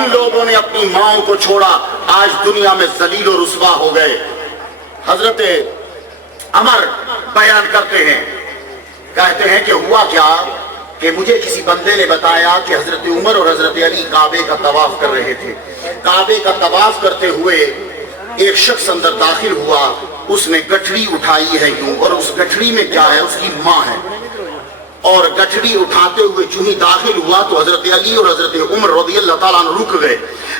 جن لوگوں نے اپنی ماؤں کو چھوڑا آج دنیا میں ذلیل و رسوا ہو گئے۔ حضرت عمر بیان کرتے ہیں، کہتے ہیں کہ ہوا کیا کہ مجھے کسی بندے نے بتایا کہ حضرت عمر اور حضرت علی کعبے کا طواف کر رہے تھے۔ کعبے کا طواف کرتے ہوئے ایک شخص اندر داخل ہوا، اس نے گٹھڑی اٹھائی ہے یوں، اور اس گٹھڑی میں کیا ہے؟ اس کی ماں ہے، اور گٹھڑی اٹھاتے ہوئے جو ہی داخل ہوا تو حضرت علی اور حضرت عمر رضی اللہ تعالیٰ عنہ رک گئے۔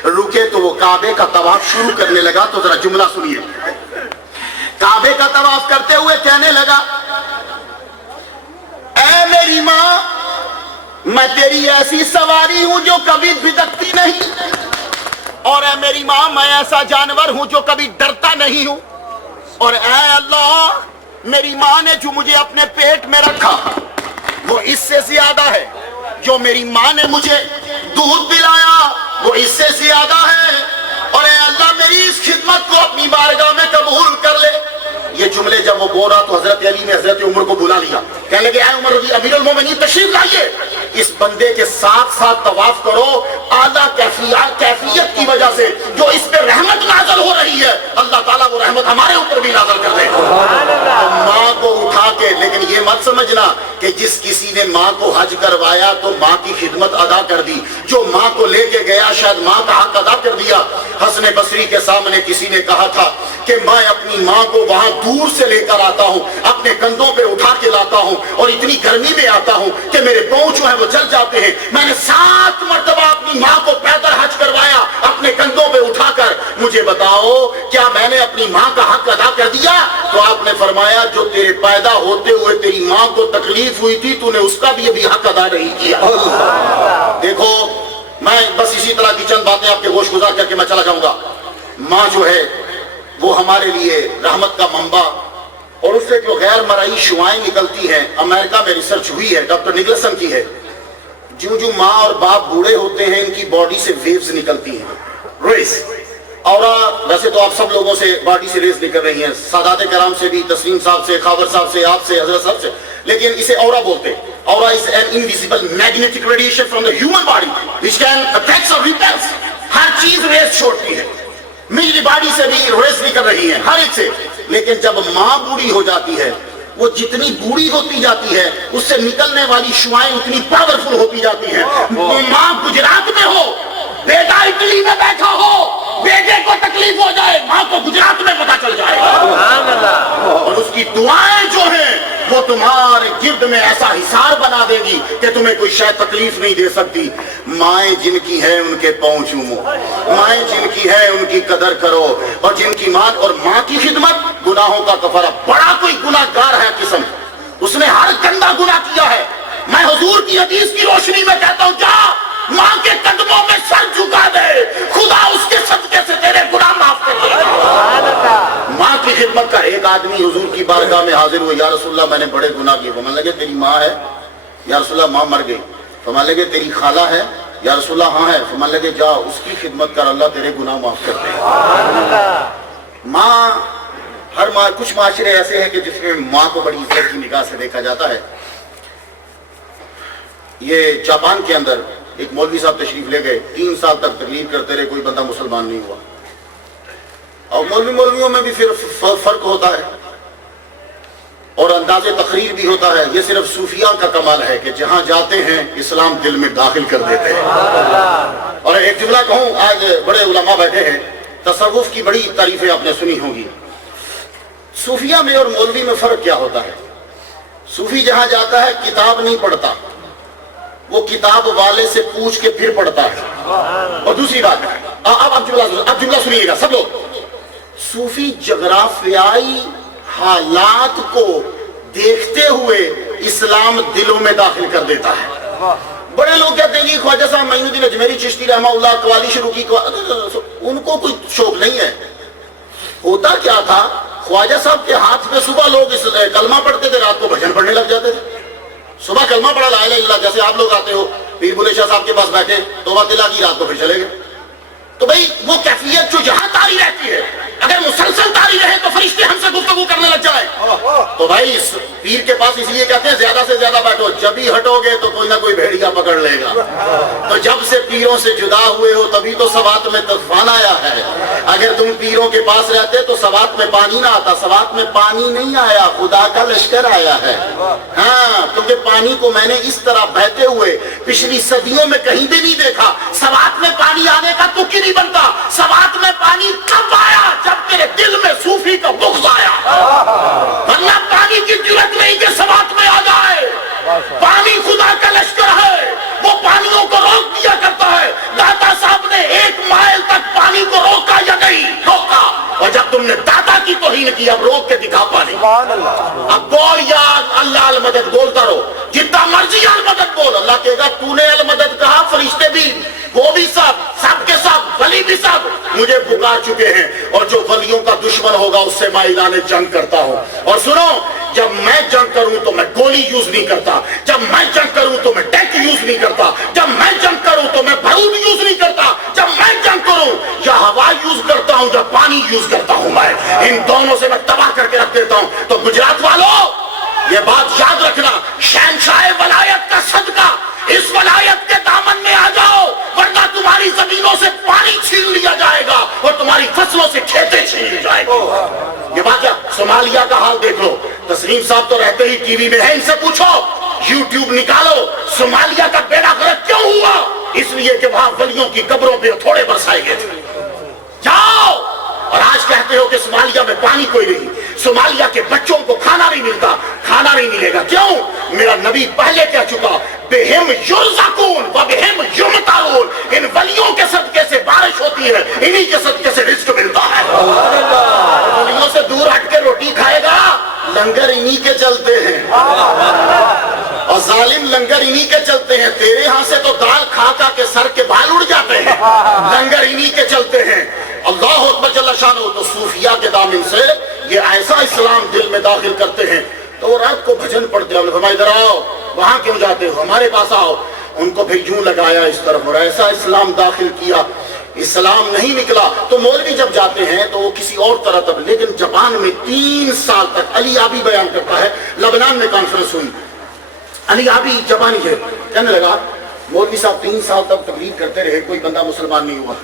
رکے تو وہ کعبے کا طواف شروع کرنے لگا۔ تو ذرا جملہ سنیے، کعبے کا طواف کرتے ہوئے کہنے لگا، اے میری ماں، میں تیری ایسی سواری ہوں جو کبھی بھٹکتی نہیں، اور اے میری ماں، میں ایسا جانور ہوں جو کبھی ڈرتا نہیں ہوں، اور اے اللہ، میری ماں نے جو مجھے اپنے پیٹ میں رکھا وہ اس سے زیادہ ہے، جو میری ماں نے مجھے دودھ پلایا وہ اس سے زیادہ ہے، اور اے اللہ میری اس خدمت کو اپنی بارگاہ میں قبول کر لے۔ یہ جملے جب وہ بول رہا تو حضرت علی نے حضرت عمر کو بلا لیا، کہنے لگے اے عمر رضی امیر المومنین تشریف لائیے، اس بندے کے ساتھ ساتھ طواف کرو، اعلیٰ کیفیت کی وجہ سے جو اس پہ رحمت نازل ہو رہی ہے اللہ تعالیٰ وہ رحمت ہمارے اوپر بھی نازل کر دے۔ ماں کو اٹھا کے، لیکن یہ مت سمجھنا کہ جس کسی نے ماں کو حج کروایا تو ماں کی خدمت ادا کر دی، جو ماں کو لے کے گیا شاید ماں کا حق ادا کر دیا۔ حسن بصری کے سامنے کسی نے کہا تھا کہ میں اپنی ماں کو وہاں دور سے لے کر آتا ہوں، اپنے کندھوں پہ اٹھا کے لاتا ہوں، اور اتنی گرمی میں آتا ہوں کہ میرے پاؤں جو ہیں وہ جل جاتے ہیں۔ میں نے 7 مرتبہ اپنی ماں کو پیدل حج کروایا اپنے کندھوں پہ اٹھا کر، مجھے بتاؤ کیا میں نے اپنی ماں کا حق ادا کر دیا؟ تو آپ نے فرمایا جو تیرے پیدا ہوتے ہوئے تیری ماں کو تکلیف ہوئی تھی تو نے اس کا بھی ابھی حق ادا نہیں کیا۔ دیکھو، میں بس اسی طرح کی چند باتیں آپ کے گوش گزار کر کے میں چلا جاؤں گا۔ ماں جو ہے وہ ہمارے لیے رحمت کا منبع، اور اس سے جو غیر مرئی شعائیں نکلتی ہیں، امریکہ میں ریسرچ ہوئی ہے، ڈاکٹر نکلسن کی ہے، جو ماں اور باپ بوڑھے ہوتے ہیں ان کی باڈی سے ویوز نکلتی ہیں، ریز، اور ویسے تو آپ سب لوگوں سے باڈی سے ریز نکل رہی ہیں، سادات کرام سے بھی، تسلیم صاحب سے، خاور صاحب سے، آپ سے، حضرت صاحب سے، لیکن اسے اورا بولتے ہیں۔ اورا is an invisible magnetic radiation from the human body which can attract or repels۔ ہر چیز ریز چھوڑتی ہے، میری باڈی سے بھی ریز نکل رہی ہے ہر ایک سے، لیکن جب ماں بوڑھی ہو جاتی ہے وہ جتنی بوڑھی ہوتی جاتی ہے اس سے نکلنے والی شعائیں اتنی پاورفل ہوتی جاتی ہیں۔ ماں گجرات میں ہو، بیٹا اٹلی میں بیٹھا ہو، بیٹے کو تکلیف ہو جائے، ماں کو گجرات میں پتہ چل جائے، اور اس کی دعائیں جو ہیں وہ تمہارے گرد میں ایسا حصار بنا دے گی کہ تمہیں کوئی شاید تکلیف نہیں دے سکتی۔ مائیں جن کی ہے ان کے پاؤں چومو، مائیں جن کی ہے ان کی قدر کرو، اور جن کی ماں اور ماں کی خدمت گناہوں کا کفارہ۔ بڑا کوئی گناہ گار ہے قسم، اس نے ہر گندا گناہ کیا ہے، میں حضور کی حدیث کی روشنی میں کہتا ہوں جا ماں کے قدموں میں سر جھکا دے، خدا اس کے صدقے سے تیرے گناہ معاف کر دے گا۔ ماں کی خدمت کا ایک آدمی حضور کی بارگاہ میں حاضر ہوئے، یا رسول اللہ میں نے بڑے گناہ کیے۔ فرمانے لگے تیری ماں ہے؟ یا رسول اللہ ماں مر گئی۔ فرمانے لگے تیری خالہ ہے؟ یا رسول اللہ ہاں ہے۔ فرمانے لگے جا اس کی خدمت کر، اللہ تیرے گناہ معاف کر دے گا۔ ماں، ہر ماں، کچھ معاشرے ایسے ہیں کہ جس میں ماں کو بڑی عزت کی نگاہ سے دیکھا جاتا ہے۔ یہ جاپان کے اندر ایک مولوی صاحب تشریف لے گئے، 3 سال تک تقریر کرتے رہے، کوئی بندہ مسلمان نہیں ہوا، اور مولویوں میں بھی پھر فرق ہوتا ہے اور انداز تقریر بھی ہوتا ہے۔ یہ صرف صوفیاء کا کمال ہے کہ جہاں جاتے ہیں اسلام دل میں داخل کر دیتے ہیں۔ اور ایک جملہ کہوں، آج بڑے علماء بیٹھے ہیں، تصوف کی بڑی تعریفیں آپ نے سنی ہوں گی۔ صوفیاء میں اور مولوی میں فرق کیا ہوتا ہے؟ صوفی جہاں جاتا ہے کتاب نہیں پڑھتا، وہ کتاب والے سے پوچھ کے پھر پڑھتا ہے۔ اور دوسری بات، اب جملہ سنیے گا سب لوگ، صوفی جغرافیائی حالات کو دیکھتے ہوئے اسلام دلوں میں داخل کر دیتا ہے۔ بڑے لوگ کہتے ہیں جی خواجہ صاحب معین الدین اجمیری چشتی رحمہ اللہ قوالی شروع کی، ان کو کوئی شوق نہیں ہے۔ ہوتا کیا تھا، خواجہ صاحب کے ہاتھ پہ صبح لوگ کلمہ پڑھتے تھے، رات کو بھجن پڑھنے لگ جاتے تھے۔ صبح کلمہ پڑھا لا الہ الا اللہ، جیسے آپ لوگ آتے ہو پیر بلے شاہ صاحب کے پاس بیٹھے توبہ تلا کی، رات کو پھر چلے گئے۔ تو بھئی وہ کیفیت جو جہاں طاری رہتی ہے، اگر مسلسل طاری رہے تو فرشتے ہم سے گفتگو کرنے لگ جائے۔ تو بھائی پیر کے پاس اس لیے کہتے ہیں زیادہ سے زیادہ بیٹھو، جب ہی ہٹو گے تو کوئی نہ کوئی بھیڑیا پکڑ لے گا۔ تو جب سے پیر پیروں سے جدا ہوئے ہو تبھی تو سوات میں طوفان آیا ہے. اگر تم پیروں کے پاس رہتے تو سوات میں پانی نہ آتا. سوات میں پانی نہیں آیا, خدا کا لشکر آیا ہے. ہاں, کیونکہ پانی کو میں نے اس طرح بہتے ہوئے پچھلی صدیوں میں کہیں بھی نہیں دیکھا. سوات میں پانی آنے کا تک ہی نہیں بنتا. سوات میں پانی کب آیا؟ جب تیرے دل میں صوفی کا بغض آیا. ورنہ پانی کی ضرورت نہیں کہ سوات میں آ جائے. پانی خدا کا لشکر ہے, وہ پانیوں کو روک دیا کرتا ہے. داتا صاحب نے 1 مائل تک پانی کو روکا یا نہیں روکا؟ اور جب تم نے داتا کی توہین کی, اب روک کے دکھا پانی. اب بول یا اللہ المدد بولتا رہو, جتنا مرضی المدد بول. اللہ کہے گا تو نے المدد کہا, فرشتے بھی, وہ بھی سب کے سب, ولی بھی سب مجھے پکار چکے ہیں. اور جو ولیوں کا دشمن ہوگا اس سے میں اعلان جنگ کرتا ہوں. اور سنو, جب میں جنگ کروں تو میں گولی یوز نہیں کرتا. جب میں جنگ کروں تو میں ٹینک یوز نہیں کرتا. جب میں جنگ کروں تو میں بارود یوز نہیں کرتا. جب میں جنگ کروں یا ہوا یوز کرتا ہوں یا پانی یوز کرتا ہوں, میں ان دونوں سے میں تباہ کر کے رکھ دیتا ہوں. تو گجرات والوں, یہ بات یاد رکھنا, شہنشاہ ولایت کا صدقہ اس ولایت کے دامن میں آ جاؤ, ورنہ تمہاری زمینوں سے پانی چھین لیا جائے گا اور تمہاری فصلوں سے کھیتیں چھین لی جائے گی. یہ بات کیا, صومالیہ کا حال دیکھ لو. تسلیم صاحب تو رہتے ہی ٹی وی میں ہیں, ان سے پوچھو, یوٹیوب نکالو, صومالیہ کا بیڑا غرق کیوں ہوا؟ اس لیے کہ وہاں ولیوں کی قبروں پہ تھوڑے برسائے گئے تھے. جاؤ, اور آج کہتے ہو کہ صومالیہ میں پانی کوئی نہیں. صومالیہ کے بچوں کو کھانا نہیں ملتا, کھانا نہیں ملے گا. کیوں؟ میرا نبی پہلے کہہ چکا, بہم یرزقون و بہم یمطرون. ان ولیوں کے صدقے سے بارش ہوتی ہے, انہی کے صدقے سے رزق ملتا ہے. ولیوں سے دور ہٹ کے روٹی کھائے گا, لنگر انہی کے چلتے ہیں, اور ظالم لنگر انہی کے چلتے ہیں. تیرے ہاں سے تو دال کھا کھا کے سر کے بال اڑ جاتے ہیں, لنگر انہی کے چلتے ہیں. اللہ اکبر جل شانہ. تو صوفیہ کے دامن سے یہ ایسا اسلام دل میں داخل کرتے ہیں. تو وہ رات کو بھجن پڑھتے ہیں, فرمایا ادھر آؤ, وہاں کیوں جاتے ہو, ہمارے پاس آؤ. ان کو پھر یوں لگایا اس طرف اور ایسا اسلام داخل کیا, اسلام نہیں نکلا. تو مولوی جب جاتے ہیں تو وہ کسی اور طرح تب, لیکن جاپان میں 3 سال تک, علی آبی بیان کرتا ہے, لبنان میں کانفرنس ہوئی, علی آبی جاپانی ہے, کہنے لگا مولوی صاحب 3 سال تک تقریر کرتے رہے, کوئی بندہ مسلمان نہیں ہوا.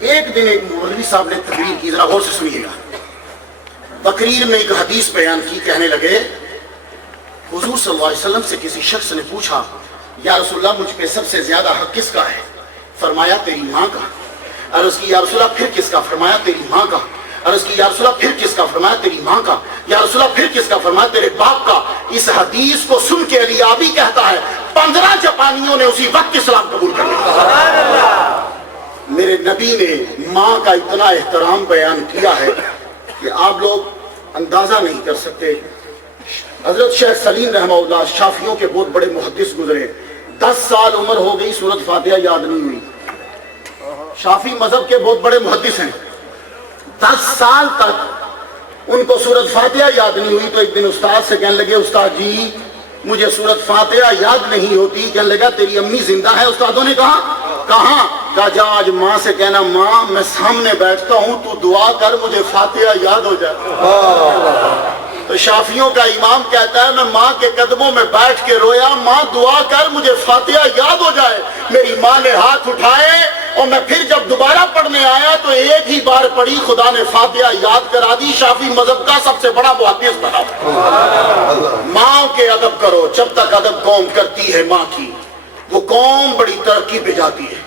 ایک دن ایک مولوی صاحب نے تقریر کی, ذرا غور سے سنیے گا. تقریر میں ایک حدیث بیان کی, کہنے لگے حضور صلی اللہ علیہ وسلم سے کسی شخص نے پوچھا, یا رسول اللہ مجھ پہ سب سے زیادہ حق کس کا ہے؟ فرمایا تیری ماں کا. عرض کی یا رسول اللہ پھر کس کا؟ فرمایا تیری ماں کا. عرض کی یا رسول اللہ پھر کس کا؟ فرمایا تیری ماں کا. یا رسول اللہ پھر کس کا؟ فرمایا تیرے باپ کا. اس حدیث کو سن کے علی آبی کہتا ہے 15 جاپانیوں نے اسی وقت اسلام قبول کر لیا. میرے نبی نے ماں کا اتنا احترام بیان کیا ہے کہ آپ لوگ اندازہ نہیں کر سکتے. حضرت شیخ سلیم رحمہ اللہ شافیوں کے بہت بڑے محدث گزرے, 10 سال عمر ہو گئی, سورۃ فاتحہ یاد نہیں ہوئی. شافی مذہب کے بہت بڑے محدث ہیں, 10 سال تک ان کو سورۃ فاتحہ یاد نہیں ہوئی. تو ایک دن استاد سے کہنے لگے, استاد جی مجھے سورۃ فاتحہ یاد نہیں ہوتی. کہنے لگا تیری امی زندہ ہے؟ استادوں نے کہا کہاں؟ کہا جا آج ماں سے کہنا, ماں میں سامنے بیٹھتا ہوں, تو دعا کر مجھے فاتحہ یاد ہو جائے. تو شافیوں کا امام کہتا ہے میں ماں کے قدموں میں بیٹھ کے رویا, ماں دعا کر مجھے فاتحہ یاد ہو جائے. میری ماں نے ہاتھ اٹھائے اور میں پھر جب دوبارہ پڑھنے آیا تو ایک ہی بار پڑھی, خدا نے فاتحہ یاد کرا دی. شافی مذہب کا سب سے بڑا محدث بنا. ماں کے ادب کرو, جب تک ادب قوم کرتی ہے ماں کی, وہ قوم بڑی ترقی پہ جاتی ہے.